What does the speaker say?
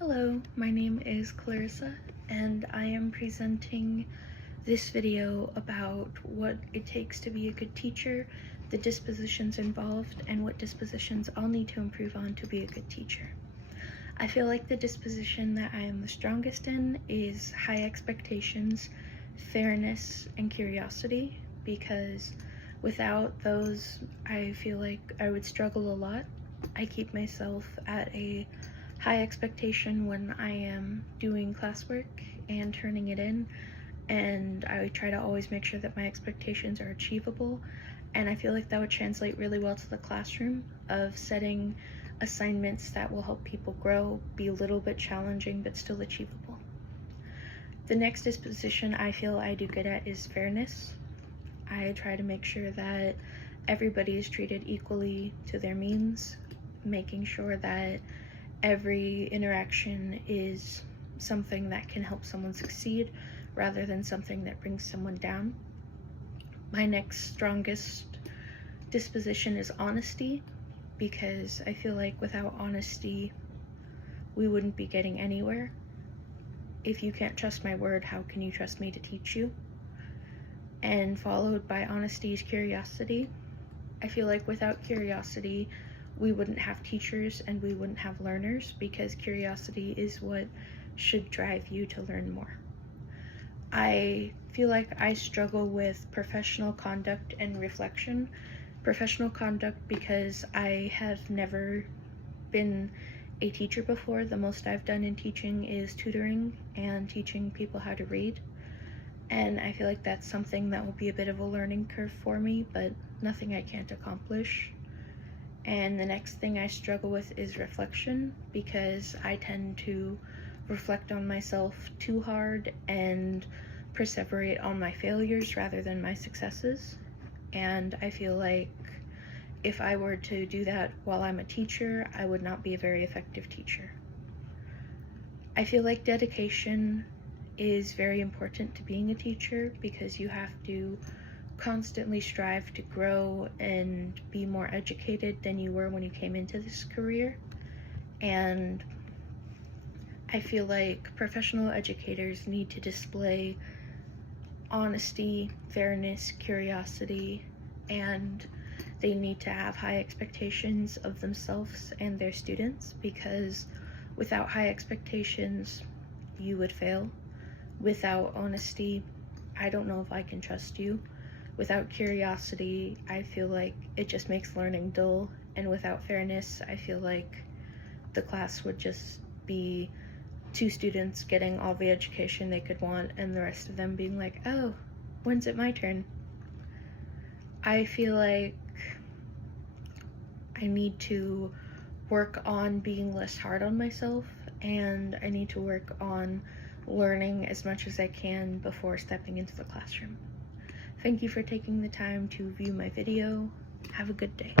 Hello, my name is Clarissa, and I am presenting this video about what it takes to be a good teacher, the dispositions involved, and what dispositions I'll need to improve on to be a good teacher. I feel like the disposition that I am the strongest in is high expectations, fairness, and curiosity, because without those, I feel like I would struggle a lot. I keep myself at a high expectation when I am doing classwork and turning it in, and I try to always make sure that my expectations are achievable, and I feel like that would translate really well to the classroom of setting assignments that will help people grow, be a little bit challenging but still achievable. The next disposition I feel I do good at is fairness. I try to make sure that everybody is treated equally to their means, making sure that every interaction is something that can help someone succeed rather than something that brings someone down. My next strongest disposition is honesty, because I feel like without honesty, we wouldn't be getting anywhere. If you can't trust my word, how can you trust me to teach you? And followed by honesty is curiosity. I feel like without curiosity, we wouldn't have teachers and we wouldn't have learners, because curiosity is what should drive you to learn more. I feel like I struggle with professional conduct and reflection. Professional conduct because I have never been a teacher before. The most I've done in teaching is tutoring and teaching people how to read. And I feel like that's something that will be a bit of a learning curve for me, but nothing I can't accomplish. And the next thing I struggle with is reflection, because I tend to reflect on myself too hard and perseverate on my failures rather than my successes. And I feel like if I were to do that while I'm a teacher, I would not be a very effective teacher. I feel like dedication is very important to being a teacher, because you have to constantly strive to grow and be more educated than you were when you came into this career. And I feel like professional educators need to display honesty, fairness, curiosity, and they need to have high expectations of themselves and their students, because without high expectations, you would fail. Without honesty, I don't know if I can trust you. Without curiosity, I feel like it just makes learning dull. And without fairness, I feel like the class would just be two students getting all the education they could want and the rest of them being like, oh, when's it my turn? I feel like I need to work on being less hard on myself, and I need to work on learning as much as I can before stepping into the classroom. Thank you for taking the time to view my video. Have a good day.